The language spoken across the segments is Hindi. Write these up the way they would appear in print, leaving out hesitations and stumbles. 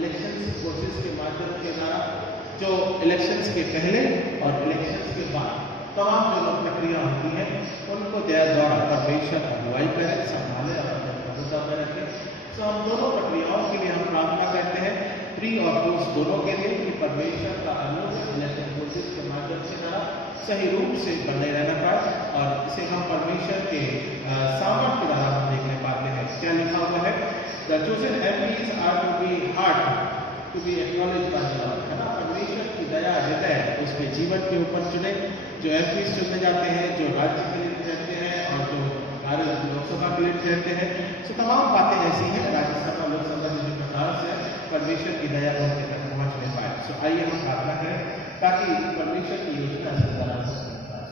इलेक्शन प्रोसेस के माध्यम के द्वारा जो इलेक्शंस के पहले और इलेक्शंस के बाद तमाम जो प्रक्रिया होती है उनको द्वारा परमेश्वर अगुवाई करें, संभाले और प्रभुता में रखें। तो हम दोनों प्रक्रियाओं के लिए हम प्रार्थना करते हैं, प्री और पोस्ट दोनों के लिए, कि परमेश्वर का अनुग्रह इलेक्शन प्रोसेस के माध्यम से द्वारा सही रूप से बने रहना पाए और इसे हम परमेश्वर के सामर्थ्य के द्वारा हम देखने पाते हैं। क्या लिखा हुआ है? The chosen MPs are to be hard to be acknowledged by the Lord, है ना। परमेश्वर की दया हृदय उसके जीवन के ऊपर चुने जो MPs चुने जाते हैं, जो राज्य के लिए रहते हैं और जो भारत लोकसभा के लिए रहते हैं। तो तमाम बातें ऐसी हैं राज्यसभा लोकसभा जिस प्रकार से परमेश्वर की दया उनके तक पहुँच नहीं पाए। सो आइए हम प्रार्थना करें ताकि परमेश्वर की योजना से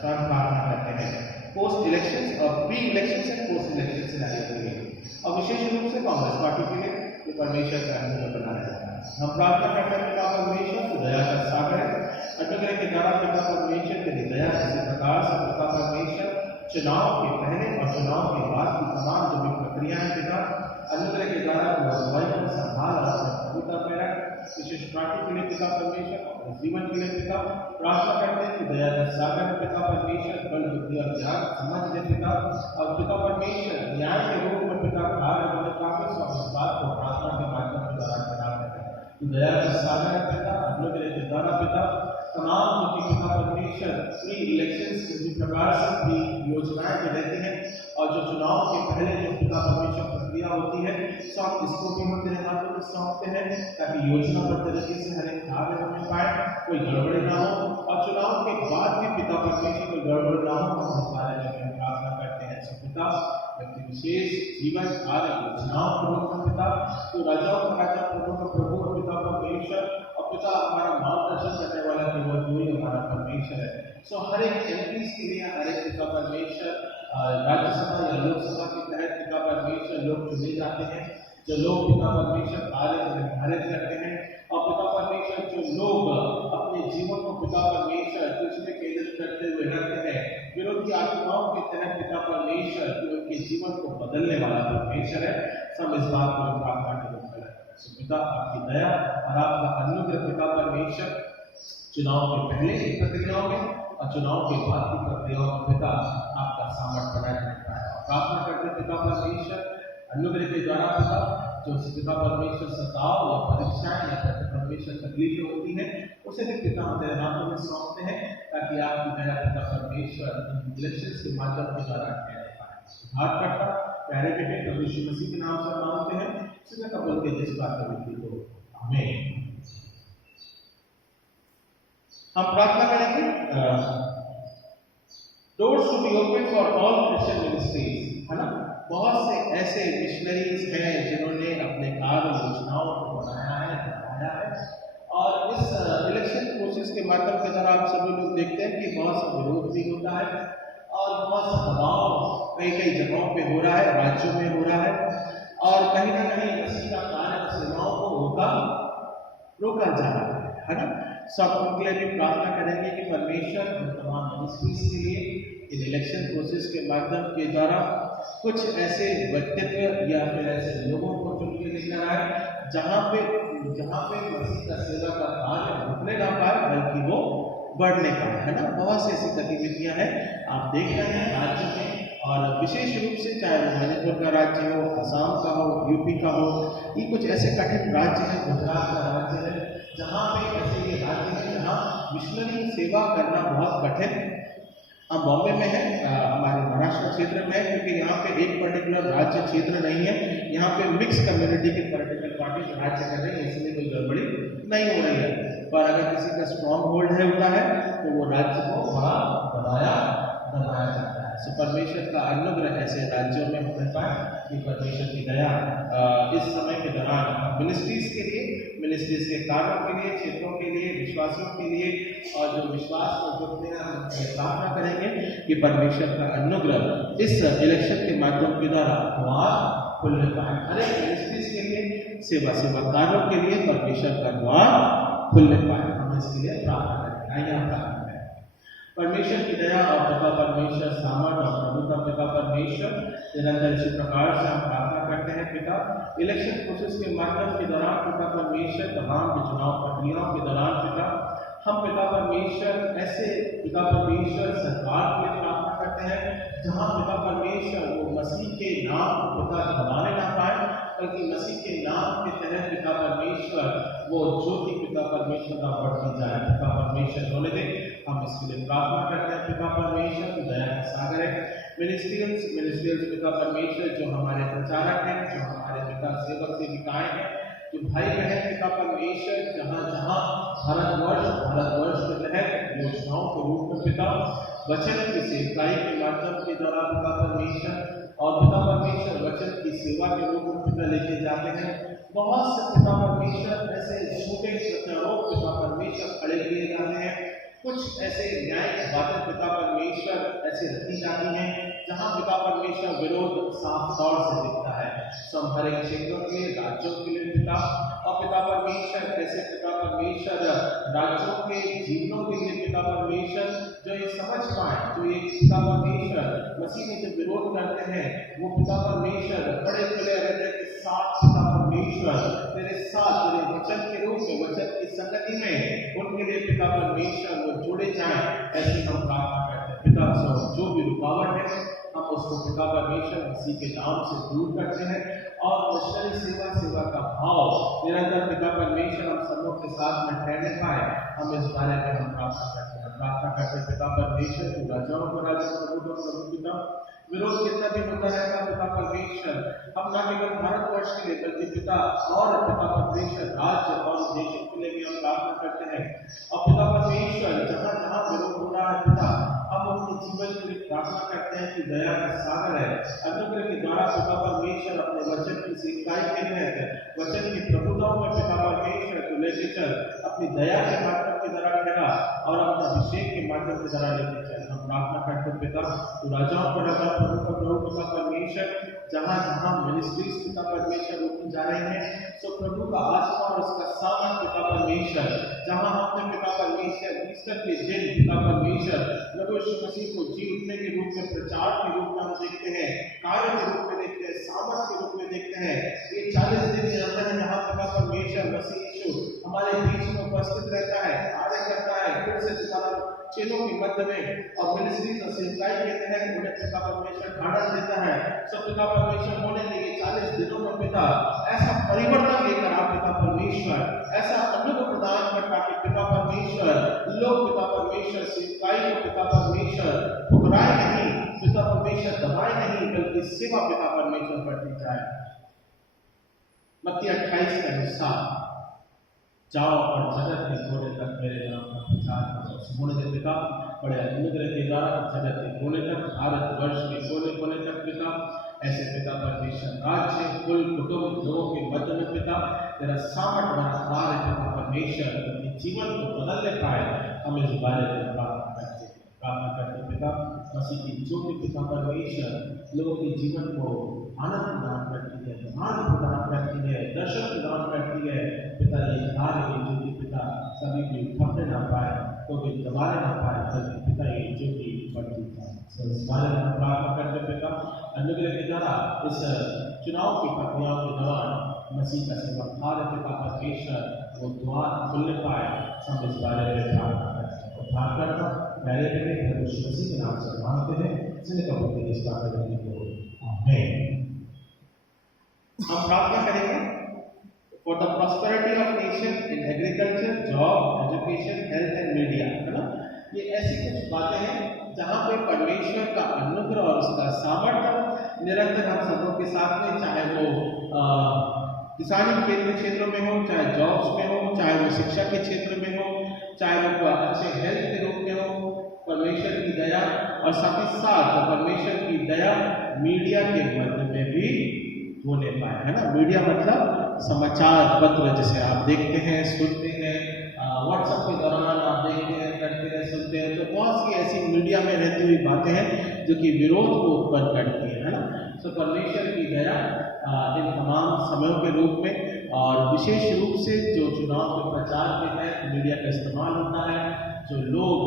हम प्रार्थना करते हैं पोस्ट इलेक्शन और प्री इलेक्शन से पोस्ट इलेक्शन सिनेरियो के लिए, और विशेष रूप से कांग्रेस पार्टी के लिए जो परमेश्वर का अनुग्रह बनाया जाता है। हम प्रार्थना करते हैं पिता परमेश्वर की दया का सागर है, अनुग्रह के द्वारा पिता परमेश्वर की दया इसी प्रकार से पिता परमेश्वर चुनाव के पहले और चुनाव के बाद की तमाम जो भी प्रक्रियाएं पिता अनुग्रह के द्वारा अगुवाई को संभाल और प्रभुता में रख। विशेष पार्टी के लिए पिता परमेश्वर और जीवन के लिए पिता प्रार्थना करते हैं कि दया का सागर पिता परमेश्वर बल बुद्धि और ज्ञान समझ दे पिता, और पिता परमेश्वर न्याय के रूप में पिता कार्य होने काफी इस बात को प्रार्थना के माध्यम के द्वारा करा देते हैं। दया का सागर पिता अनुग्रह के द्वारा पिता तमाम जो कि पिता परमेश्वर प्री इलेक्शंस किसी प्रकार से भी योजनाएं जो रहती हैं और जो चुनाव के पहले जो पिता परमेश्वर प्रक्रिया होती है, सब इसको भी हम तेरे हाथों में सौंपते हैं ताकि योजनाबद्ध तरीके से हर एक कार्य होने पाए, कोई गड़बड़ी ना हो, और चुनाव के बाद भी पिता परमेश्वर कोई गड़बड़ी ना हो, हम इस बारे में प्रार्थना करते हैं। सब पिता व्यक्ति विशेष जीवन कार्य योजनाओं को रोकना पिता, तो राजाओं का राजा प्रभु का प्रभु और पिता परमेश्वर और पिता हमारा मार्गदर्शन करने वाला केवल कोई हमारा परमेश्वर है। सो हर एक एमपीज के लिए हर एक पिता परमेश्वर राज्यसभा या लोकसभा के तहत पिता परमेश्वर लोग चुने जाते हैं, जो लोग पिता परमेश्वर कार्य को निर्धारित करते हैं, और पिता परमेश्वर जो लोग अपने जीवन को पिता परमेश्वर तुझ में केंद्रित करते हुए रखते हैं, विरोधी आत्माओं के तहत पिता परमेश्वर जो उनके जीवन को बदलने वाला परमेश्वर है। सब इस बात को प्रार्थना के रूप में रखते हैं। पिता आपकी दया और आपका अनुग्रह पिता परमेश्वर चुनाव के पहले की प्रक्रियाओं में और चुनाव के बाद की प्रक्रियाओं में पिता आपका सामर्थ्य बनाए रखता है। और प्रार्थना करते पिता परमेश्वर अनुग्रह के द्वारा पिता जो पिता परमेश्वर सताव या परीक्षाएं या परमेश्वर तकलीफें होती है उसे भी पिता हम तेरे हाथों में सौंपते हैं ताकि आपकी दया पिता परमेश्वर इलेक्शन के माध्यम के द्वारा सुधार करता प्यारे बेटे प्रभु यीशु मसीह के नाम से मांगते हैं, इसमें कबूल के जिस बात करेंगे तो आमीन। हम प्रार्थना करेंगे doors to be open for all Christian ministries, है ना। बहुत से ऐसे मिशनरीज हैं जिन्होंने अपने कार्य योजनाओं को बनाया है, बढ़ाया है, और इस इलेक्शन प्रोसेस के माध्यम के द्वारा आप सभी लोग देखते हैं कि बहुत सा विरोध भी होता है और बहुत सा दबाव कई कई जगहों पे हो रहा है, राज्यों में हो रहा है, और कहीं ना कहीं मसीह का कार्य सेवाओं को रोका जा रहा है ना। सब उनके लिए भी प्रार्थना करेंगे कि परमेश्वर तमाम मिनिस्ट्रीज के लिए इन इलेक्शन प्रोसेस के माध्यम के द्वारा कुछ ऐसे व्यक्तित्व या फिर ऐसे लोगों को चुन के लेकर आए जहाँ पे मसीह का सेवा का कार्य रुकने ना पाए बल्कि वो बढ़ने पाए, है ना। बहुत सी ऐसी गतिविधियाँ हैं आप देख रहे हैं राज्य में, और विशेष रूप से चाहे वो मणिपुर का राज्य हो, असम का हो, यूपी का हो, ये कुछ ऐसे कठिन राज्य हैं, गुजरात का राज्य है जहाँ पे ऐसे ये राज्य है जहाँ मिशनरी सेवा करना बहुत कठिन। हम बॉम्बे में है, हमारे महाराष्ट्र क्षेत्र में है, क्योंकि यहाँ पे एक पर्टिकुलर राज्य क्षेत्र नहीं है, यहाँ पे मिक्स कम्युनिटी के पॉलिटिकल पार्टी राज्य कर रहे हैं, इसलिए कोई गड़बड़ी नहीं हो रही है। पर अगर किसी का स्ट्रॉन्ग होल्ड है होता है तो वो राज्य को बड़ा बनाया जाता है। सो परमेश्वर का अनुग्रह ऐसे राज्यों में होने पाए कि परमेश्वर की दया इस समय के दौरान मिनिस्ट्रीज के लिए, मिनिस्ट्रीज के कार्यों के लिए, क्षेत्रों के लिए, विश्वासियों के लिए, और जो विश्वास को जुड़ते हैं हम प्रार्थना करेंगे कि परमेश्वर का अनुग्रह इस इलेक्शन के माध्यम के द्वारा द्वार खुलने पाए। हर एक मिनिस्ट्रीज के लिए, सेवा कार्यों के लिए परमेश्वर का द्वार खुलने पाए, हम इसके लिए प्रार्थना करेंगे। आइए हम प्रार्थना करें। परमेश्वर की दया और पिता परमेश्वर सामर्थ और प्रभुता पिता परमेश्वर निरंतर इसी प्रकार से हम प्रार्थना करते हैं पिता, इलेक्शन प्रोसेस के माध्यम के दौरान पिता परमेश्वर परमेश्वर तमाम के चुनाव प्रक्रियाओं के दौरान पिता, हम पिता परमेश्वर ऐसे पिता परमेश्वर सरकार के लिए प्रार्थना करते हैं जहाँ पिता परमेश्वर वो मसीह के नाम को पिता दबाने ना पाए, बल्कि मसीह के नाम के तहत पिता परमेश्वर वो ज्योति पिता परमेश्वर का बढ़ती जाए, पिता परमेश्वर होने दे। हम इसके लिए प्रार्थना करते हैं पिता परमेश्वर की दया का सागर है। मिनिस्ट्रियल्स पिता परमेश्वर जो हमारे प्रचारक हैं, जो हमारे पिता सेवक सेविकाएं हैं, जो भाई बहन पिता परमेश्वर जहाँ जहाँ भारतवर्ष के तहत योजनाओं के रूप में पिता वचन की सेवकाई के माध्यम के द्वारा पिता परमेश्वर और पिता परमेश्वर वचन की सेवा के रूप में पिता लेके जाते हैं। बहुत से पिता परमेश्वर ऐसे छोटे प्रचारों पिता परमेश्वर खड़े किए जाते हैं। कुछ ऐसे न्यायिक बातें पिता परमेश्वर ऐसे रखी जाती हैं जहाँ पिता परमेश्वर विरोध साफ तौर से दिखता है। हर एक क्षेत्रों के राज्यों के लिए पिता और पिता परमेश्वर ऐसे पिता परमेश्वर राज्यों के जीवनों के लिए पिता परमेश्वर जो ये समझ पाए, जो ये पिता परमेश्वर मसीह में जो विरोध करते हैं, वो पिता परमेश्वर बड़े खुले हृदय के साथ पिता परमेश्वर तेरे साथ तेरे वचन के रूप में वचन की संगति में उनके लिए पिता परमेश्वर वो जुड़े जाए, ऐसी हम प्रार्थना करते हैं। पिता जो भी रुकावट है हम उसको पिता परमेश्वर मसीह के नाम से दूर करते हैं और मिशनरी सेवा का भाव निरंतर पिता परमेश्वर हम सबों के साथ में ठहरने पाए, हम इस बारे में हम प्रार्थना करते पिता परमेश्वर तू राजाओं को राजा प्रभु पिता विरोध कितना भी होता रहेगा पिता परमेश्वर, हम ना केवल भारतवर्ष के लिए बल्कि पिता और पिता परमेश्वर राज्य और देशों के लिए भी हम प्रार्थना करते हैं। और पिता परमेश्वर जहाँ जहाँ विरोध हो रहा है पिता, हम अपने जीवन के लिए प्रार्थना करते हैं कि दया का सागर है, अनुग्रह के द्वारा पिता परमेश्वर अपने वचन की सेवकाई के लिए वचन की प्रभुताओं में पिता परमेश्वर को लेके चल, अपनी दया के माध्यम के द्वारा ठहरा और अपना अभिषेक के माध्यम के द्वारा लेके चल। हम प्रार्थना करते पिता तू राजाओं को राजा प्रभु पिता परमेश्वर जहाँ जहाँ मिनिस्ट्रीज पिता परमेश्वर रोकी जा रहे हैं, तो प्रभु का आत्मा और उसका सामर्थ पिता परमेश्वर जहाँ हमने पिता परमेश्वर ईस्टर के दिन पिता परमेश्वर प्रभु यीशु मसीह को जी उठने के रूप में प्रचार के रूप में हम देखते हैं, कार्य के रूप में देखते हैं, सामर्थ के रूप में देखते हैं। ये 40 दिन रहता है जहाँ पिता परमेश्वर मसीह यीशु हमारे बीच में उपस्थित रहता है, कार्य करता है, फिर से पिता चेलों के मध्य में और मिनिस्ट्री और सेवकाई के तहत उन्हें पिता परमेश्वर ढाढ़स देता है। सब पिता परमेश्वर होने लगे 40 दिनों में पिता ऐसा परिवर्तन लेकर आप पिता परमेश्वर ऐसा अनुभव प्रदान कर ताकि पिता परमेश्वर लोग पिता परमेश्वर सेवकाई को पिता परमेश्वर ठुकराए नहीं, पिता परमेश्वर दबाए नहीं, बल्कि सेवा पिता परमेश्वर बढ़ती जाए। मत्ती 28 के अनुसार जाओ और जगत के कोने तक मेरे नाम का प्रचार करो। होने दे पिता बड़े अनुग्रह के द्वारा जगत के कोने तक, भारतवर्ष के कोने कोने तक पिता ऐसे पिता परमेश्वर राज्य कुल कुटुंब लोगों के मध्य में पिता तेरा सामर्थ भरा कार्य पिता परमेश्वर अपने जीवन को बदलने पाए, हम इस बारे में प्रार्थना करते पिता मसीह की ज्योति पिता परमेश्वर लोगों के जीवन को आनंद प्रदान करती है, मान प्रदान करती है, दर्शन प्रदान करती है। पिता ये कार्य की ज्योति पिता कभी भी थमने ना पाए, तो भी दबाने ना पाए, बल्कि पिता ये ज्योति बढ़ती जाए। इस बारे में प्रार्थना करते पिता अनुग्रह के द्वारा इस चुनाव की प्रक्रियाओं के दौरान मसीह का सेवा कार्य पिता परमेश्वर वो द्वार खुलने पाए, हम इस बारे में प्रार्थना करते हैं। उद्धार करना मेरे बेटे प्रभु यीशु मसीह के नाम से मांगते हैं, जिन्हें कबूल कीजिए इस बात करने को आमीन। हम प्रार्थना करेंगे for the prosperity of nation in agriculture, job, education, health and media, है ना। ये ऐसी कुछ बातें हैं जहाँ पे परमेश्वर का अनुग्रह और उसका सामर्थ्य निरंतर हम सबों के साथ में, चाहे वो किसानी के क्षेत्रों में हो, चाहे जॉब्स में हो, चाहे वो शिक्षा के क्षेत्र में हो, चाहे वो अच्छे हेल्थ के रूप में हो, परमेश्वर की दया और साथ ही साथ परमेश्वर की दया मीडिया के मध्य में भी होने पाए, है ना। मीडिया मतलब समाचार पत्र जिसे आप देखते हैं, सुनते हैं, व्हाट्सएप के दौरान आप देखते हैं, करते हैं, सुनते हैं, तो बहुत सी ऐसी मीडिया में रहती हुई बातें हैं जो कि विरोध को उत्पन्न करती है ना। तो परमेश्वर की दया इन तमाम समयों के रूप में और विशेष रूप से जो चुनाव के प्रचार के तहत मीडिया का इस्तेमाल होता है, जो लोग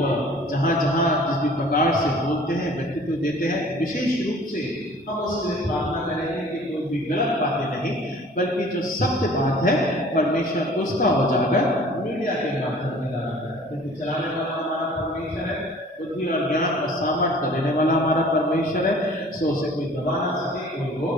जहाँ जहाँ जिस भी प्रकार से बोलते हैं, व्यक्तित्व देते हैं, विशेष रूप से हम उसके लिए प्रार्थना करेंगे कि कोई भी गलत बातें नहीं बल्कि जो सत्य बात है परमेश्वर उसका उजागर मीडिया के माध्यम से कराता है। क्योंकि चलाने वाला हमारा परमेश्वर है, बुद्धि और ज्ञान और सामर्थ्य देने वाला हमारा परमेश्वर है। सो उसे कोई दबा ना सके, कोई वो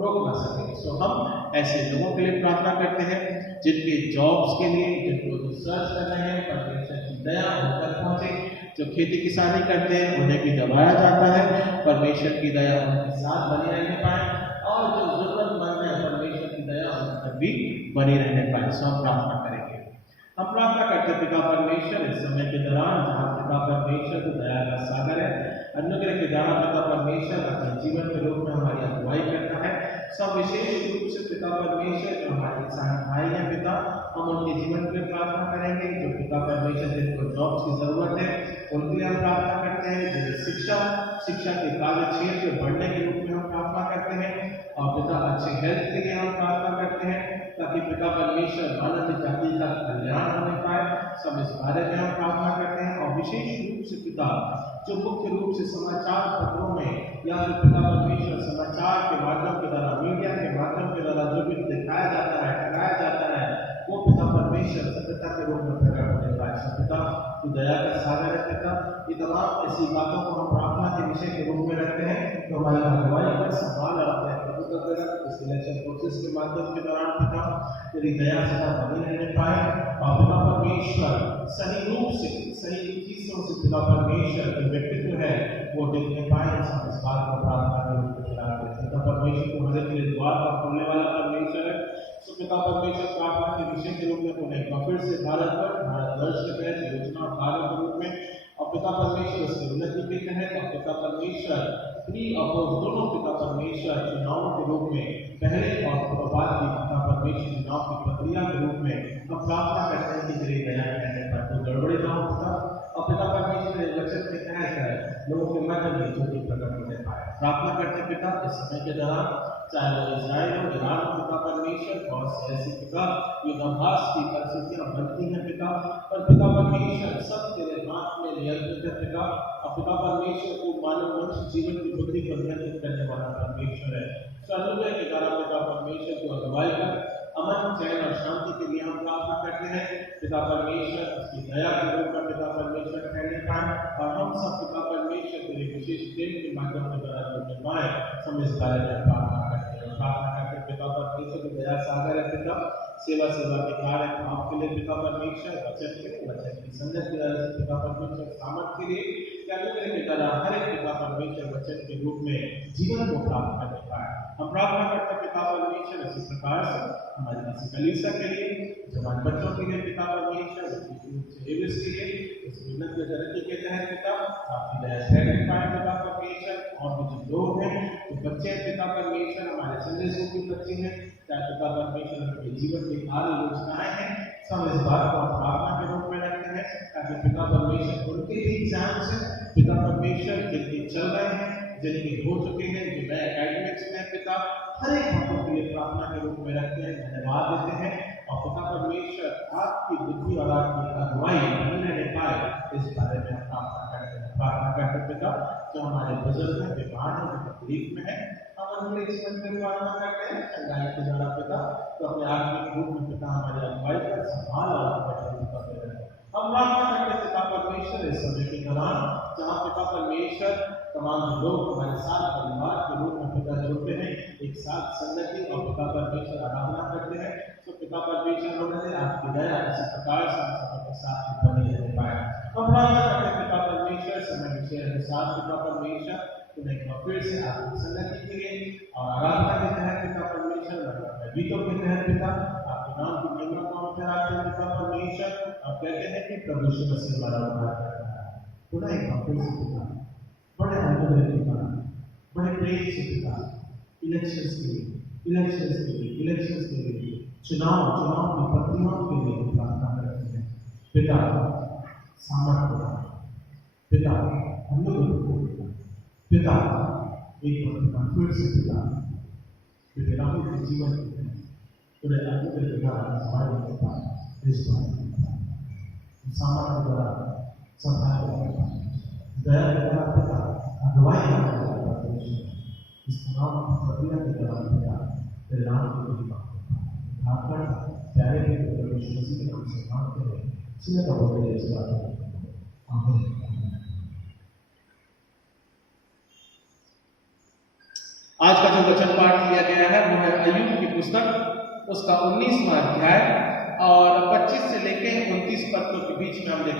रोक ना सके। सो हम ऐसे लोगों के लिए प्रार्थना करते हैं जिनके जॉब्स के लिए, जिनको रिसर्च कर रहे हैं, परमेश्वर की दया उन तक पहुंचे। जो खेती किसानी करते हैं उन्हें भी दबाया जाता है, परमेश्वर की दया उनके साथ बनी रहने पाए। और जो जरूरतमंद है परमेश्वर की दया उन तक भी बनी रहने पाए। सो हम प्रार्थना करेंगे। हम प्रार्थना करते पिता परमेश्वर इस समय के दौरान जहाँ पिता परमेश्वर को दया का सागर है, अनुग्रह के द्वारा पिता परमेश्वर अपने जीवन के रूप में हमारी अगुवाई करता है। सब विशेष रूप से पिता परमेश्वर जो हमारे किसान भाई हैं पिता, हम उनके जीवन के लिए प्रार्थना करेंगे। जो पिता परमेश्वर जिनको जॉब्स की जरूरत है उनके लिए हम प्रार्थना करते हैं। जिन्हें शिक्षा के कार्य क्षेत्र में बढ़ने के रूप में हम प्रार्थना करते हैं। और पिता अच्छे हेल्थ के लिए हम प्रार्थना करते हैं ताकि पिता परमेश्वर मानव जाति का कल्याण होने पाए। सब इस बारे में हम प्रार्थना करते हैं। और विशेष रूप से पिता जो मुख्य रूप से समाचार पत्रों में या फिर पिता परमेश्वर समाचार के माध्यम के द्वारा, मीडिया के माध्यम के द्वारा जो भी दिखाया जाता है, कराया जाता है, वो पिता परमेश्वर सत्यता के रूप में प्रकट होने पाए। पिता तू दया का सागर है पिता, ये तमाम ऐसी बातों को हम प्रार्थना के विषय के रूप में रखते हैं। तो हमारी अगुवाई का संभाल रखते हैं प्रभु का दया इस इलेक्शन प्रोसेस के माध्यम के दौरान पिता तेरी दया सदा बनी रहने पाए। और पिता परमेश्वर सही रूप से सही चीजों से पिता परमेश्वर के व्यक्तित्व है वो देखने पाए। इस बात को प्रार्थना के रूप में चलाते हैं। पिता परमेश्वर तुम्हारे लिए द्वार पर खोलने वाला परमेश्वर है। तो पिता परमेश्वर प्रार्थना के विषय के रूप में उन्हें फिर से भारतवर्ष के तहत योजना और कार्य के रूप में और पिता परमेश्वर उसकी उन्नति के तहत और पिता परमेश्वर प्री अपोज दोनों पिता परमेश्वर चुनावों के रूप में पहले और बाद की पिता परमेश्वर चुनाव की प्रक्रिया के रूप में हम प्रार्थना करते हैं कि तेरी दया कहने पर तो गड़बड़ी ना हो पिता। और पिता परमेश्वर वचन के तहत लोगों के मध्य में ज्योति प्रकट होने पाए। प्रार्थना करते पिता इस समय के दौरान चाहे वो इजराइल हो, ईरान हो पिता परमेश्वर, बहुत से ऐसे पिता युद्धाभास की परिस्थितियां बनती हैं पिता, पर पिता परमेश्वर सब तेरे हाथ में नियंत्रित है पिता। और पिता परमेश्वर को मानव मनुष्य जीवन की बुद्धि को नियंत्रित करने वाला परमेश्वर है। अनुग्रह के द्वारा पिता परमेश्वर को अगुवाई कर अमन, चैन और शांति के लिए हम प्रार्थना करते हैं। पिता परमेश्वर उसकी दया के रूप में पिता परमेश्वर कहने पाए और हम सब पिता परमेश्वर तेरे विशेष प्रेम के माध्यम के द्वारा करने पाए। हम इस बारे में प्रार्थना करते हैं। प्रार्थना करते पिता परमेश्वर की दया सागर है पिता, सेवा के कार्य आपके लिए पिता परमेश्वर, वचन की संगत के द्वारा पिता परमेश्वर सामर्थ्य के लिए अनुग्रह के द्वारा हर एक पिता परमेश्वर वचन के रूप में जीवन को प्राप्त करने पाए। हम प्रार्थना करते हैं पिता परमेश्वर इसी प्रकार से हमारी किसी कलीसिया के लिए, जवान बच्चों के लिए पिता परमेश्वर, एविस के लिए इस उन्नत तरक्की के तहत पिता आपकी दया सहने पाए पिता परमेश्वर। और जो लोग हैं जो बच्चे पिता परमेश्वर हमारे संदेश के बच्चे हैं, चाहे पिता परमेश्वर उनके जीवन की कार्य योजनाएं हैं, सब इस बात को हम प्रार्थना के रूप में रखते हैं ताकि पिता परमेश्वर उनके भी एग्जाम से पिता परमेश्वर जिनके चल रहे हैं, जिनके हो चुके हैं, जो नए एकेडमिक्स में पिता हर एक बातों के लिए प्रार्थना के रूप में रखते हैं, धन्यवाद देते हैं। और पिता परमेश्वर आपकी बुद्धि और आपकी अगुवाई बनी रहने पाए इस बारे में हम प्रार्थना करते हैं। प्रार्थना करते पिता जो हमारे बुजुर्ग हैं, बीमार हैं, जो तकलीफ में है, हम उनके जीवन में प्रार्थना करते हैं चंगाई के द्वारा पिता तो अपने आत्मिक रूप में पिता हमारे अगुवाई कर संभाल और करते रहे। हम प्रार्थना करते पिता परमेश्वर इस समय के दौरान जहाँ पिता परमेश्वर तमाम लोग हमारे साथ परिवार के रूप में पिता जुड़ते हैं, एक साथ संगति और पिता परमेश्वर आराधना करते हैं। तो पिता परमेश्वर उन्होंने आपकी दया इसी प्रकार से हम सबके साथ बनी रहने पाए। हम प्रार्थना करते पिता परमेश्वर समय विषय के साथ पिता परमेश्वर उन्हें फिर से आपकी संगति के लिए और आराधना के तहत पिता परमेश्वर गीतों के तहत पिता आपके नाम की महिमा को हम कराते हैं पिता परमेश्वर। और कहते हैं कि प्रभु यीशु मसीह हमारा उद्धार करता है। पुनः एक बार फिर से पिता बड़े अनुग्रह के कारण बड़े प्रेम से पिता इलेक्शंस के लिए चुनाव की प्रक्रियाओं के लिए प्रार्थना करते हैं पिता सामर्थ्य पिता अनुग्रह पिता एक बार फिर से पिता राहुल के जीवन पूरे अनुग्रह के द्वारा हमारे पिता इस बार सामर्थ्य द्वारा संभाल दया के द्वारा पिता अगुवाई इस तमाम प्रक्रिया के दौरान पिता परिणाम की कोई बात नहीं। आपका प्यारे के प्रभु यीशु मसीह के नाम से मांगते हैं, सिर का बोल इस बात को आमीन। आज का जो वचन पाठ लिया गया है वो है अय्यूब की पुस्तक, उसका 19वां अध्याय और 25 से लेकर 29 पद के बीच में हम